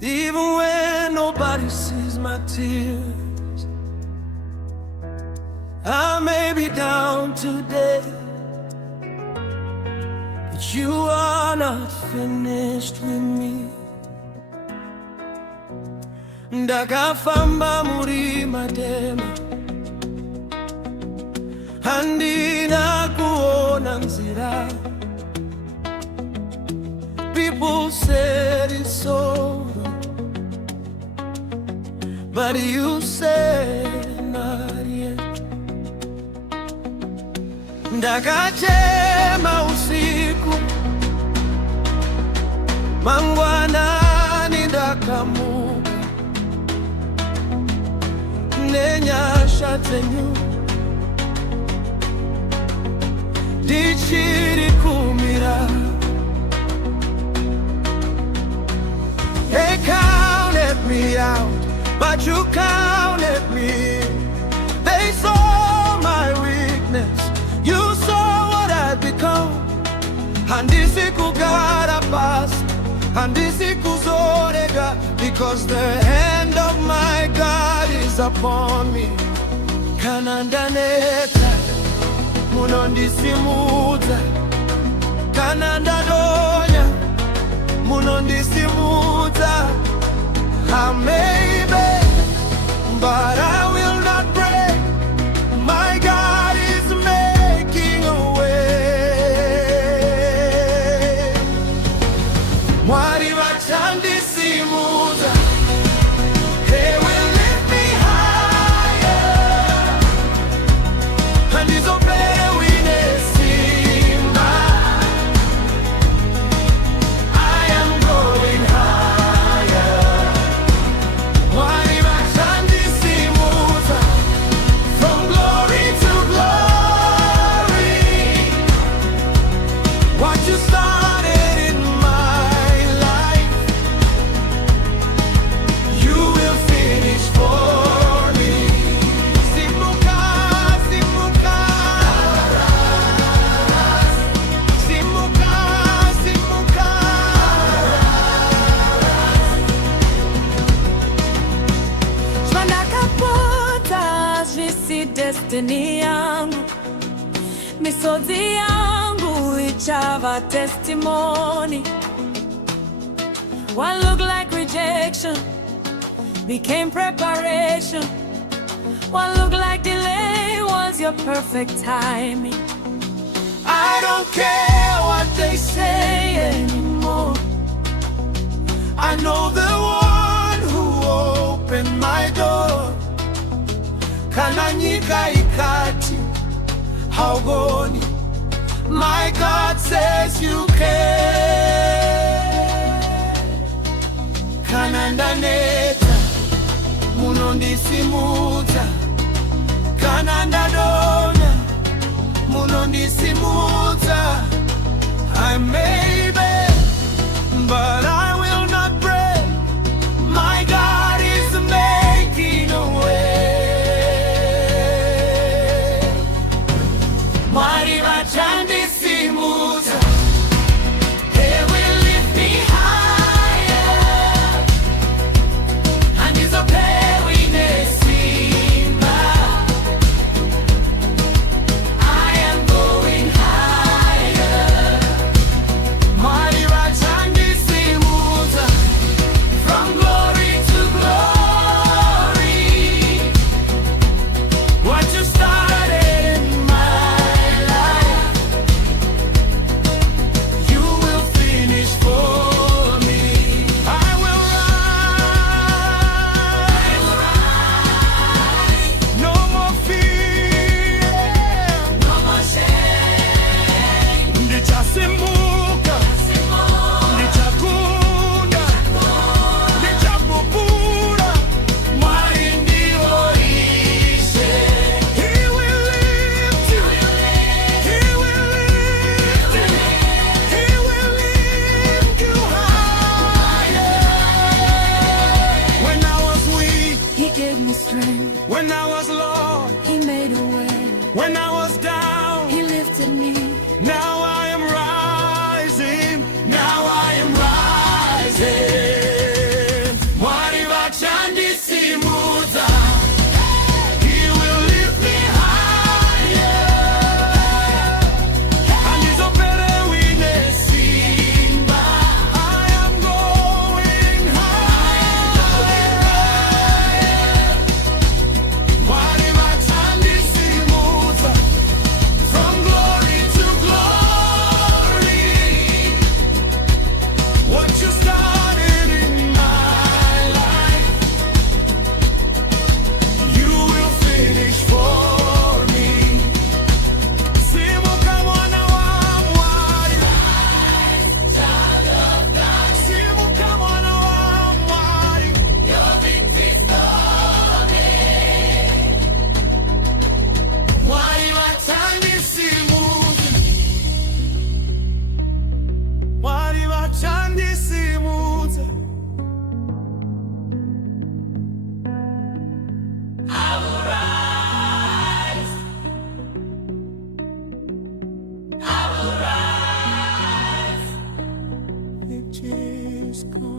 Even when nobody sees my tears, I may be down today, but you are not finished with me. Ndakafamba muri madema, handina kuona nzira. People said it's over, but you said not yet. Ndakachema usiku, mangwanani ndakamuka, nenyasha dzenyu ndichiri kumira. They counted me out, but you counted me in. They saw my weakness, you saw what I'd become. Handisi kugara past, handisi kuzorega, because the hand of my God is upon me. Kanandaneta, munondisimudza, kanandadonya, munondisimudza. I may bend, but I will not break. My God is making a way. Mwari Vachandisimudza, He will lift me higher, and His destiny yangu, misodzi yangu ichava testimony. What looked like rejection became preparation. What looked like delay was your perfect timing. I don't care what they say anymore. I know the one who opened my door. Kana nyika ikati haugoni, my God says you can. Kana ndaneta, munondisimudza, kana ndadonya, munondisimudza. I may bend, but I will not break. My God is making a way. Mwari Vachandisimudza, He will lift me higher, and His uplifting. I am going higher. Mwari Vachandisimudza. is gone.